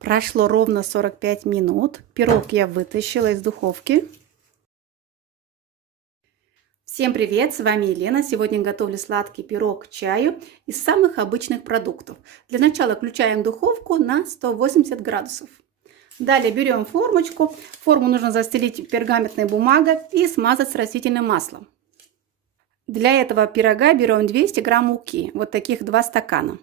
Прошло ровно 45 минут. Пирог я вытащила из духовки. Всем привет! С вами Елена. Сегодня готовлю сладкий пирог к чаю из самых обычных продуктов. Для начала включаем духовку на 180 градусов. Далее берем формочку. Форму нужно застелить пергаментной бумагой и смазать с растительным маслом. Для этого пирога берем 200 грамм муки. Вот таких 2 стакана.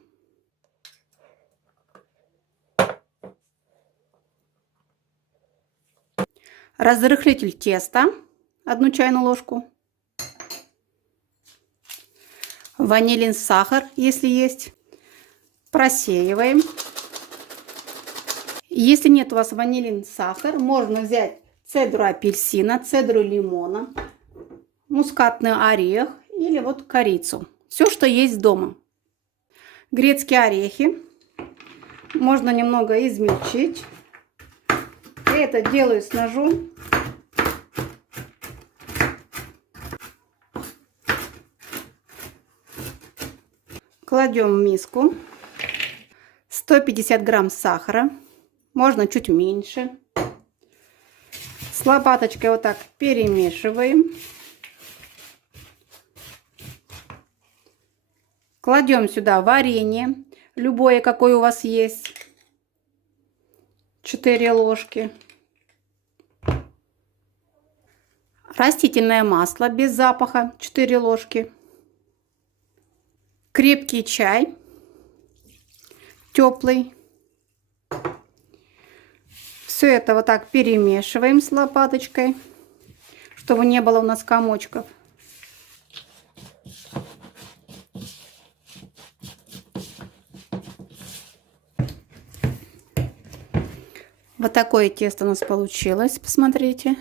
Разрыхлитель теста 1 чайную ложку. Ванилин, сахар, если есть. Просеиваем. Если нет у вас ванилин, сахар, можно взять цедру апельсина, цедру лимона, мускатный орех или вот корицу. Все, что есть дома. Грецкие орехи можно немного измельчить. Я это делаю с ножом. Кладем в миску 150 грамм сахара, можно чуть меньше. С лопаточкой вот так перемешиваем. Кладем сюда варенье, любое, какое у вас есть, 4 ложки. Растительное масло без запаха, 4 ложки. Крепкий чай, теплый. Все это вот так перемешиваем с лопаточкой, чтобы не было у нас комочков. Вот такое тесто у нас получилось, посмотрите.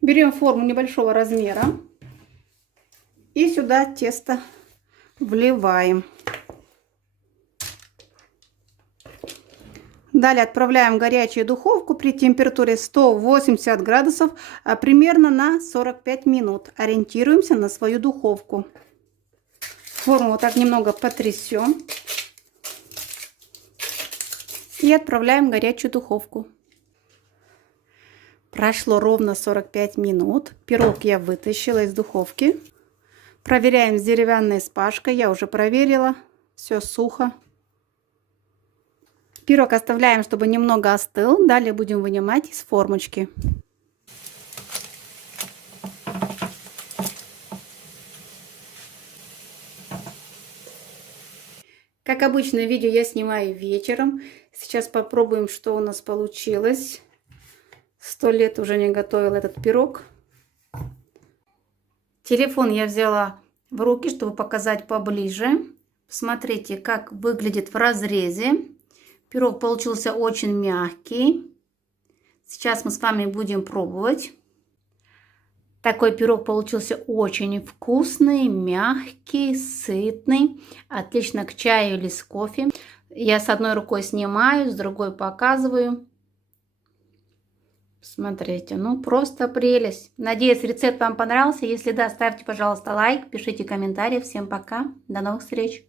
Берем форму небольшого размера и сюда тесто вливаем. Далее отправляем в горячую духовку при температуре 180 градусов примерно на 45 минут. Ориентируемся на свою духовку. Форму вот так немного потрясем и отправляем в горячую духовку. Прошло ровно 45 минут. Пирог я вытащила из духовки. Проверяем с деревянной шпажкой. Я уже проверила. Все сухо. Пирог оставляем, чтобы немного остыл. Далее будем вынимать из формочки. Как обычно, видео я снимаю вечером. Сейчас попробуем, что у нас получилось. 100 лет уже не готовила этот пирог. Телефон я взяла в руки, чтобы показать поближе. Смотрите, как выглядит в разрезе. Пирог получился очень мягкий. Сейчас мы с вами будем пробовать. Такой пирог получился очень вкусный, мягкий, сытный. Отлично к чаю или с кофе. Я с одной рукой снимаю, с другой показываю. Смотрите, ну просто прелесть. Надеюсь, рецепт вам понравился. Если да, ставьте, пожалуйста, лайк, пишите комментарии. Всем пока, до новых встреч.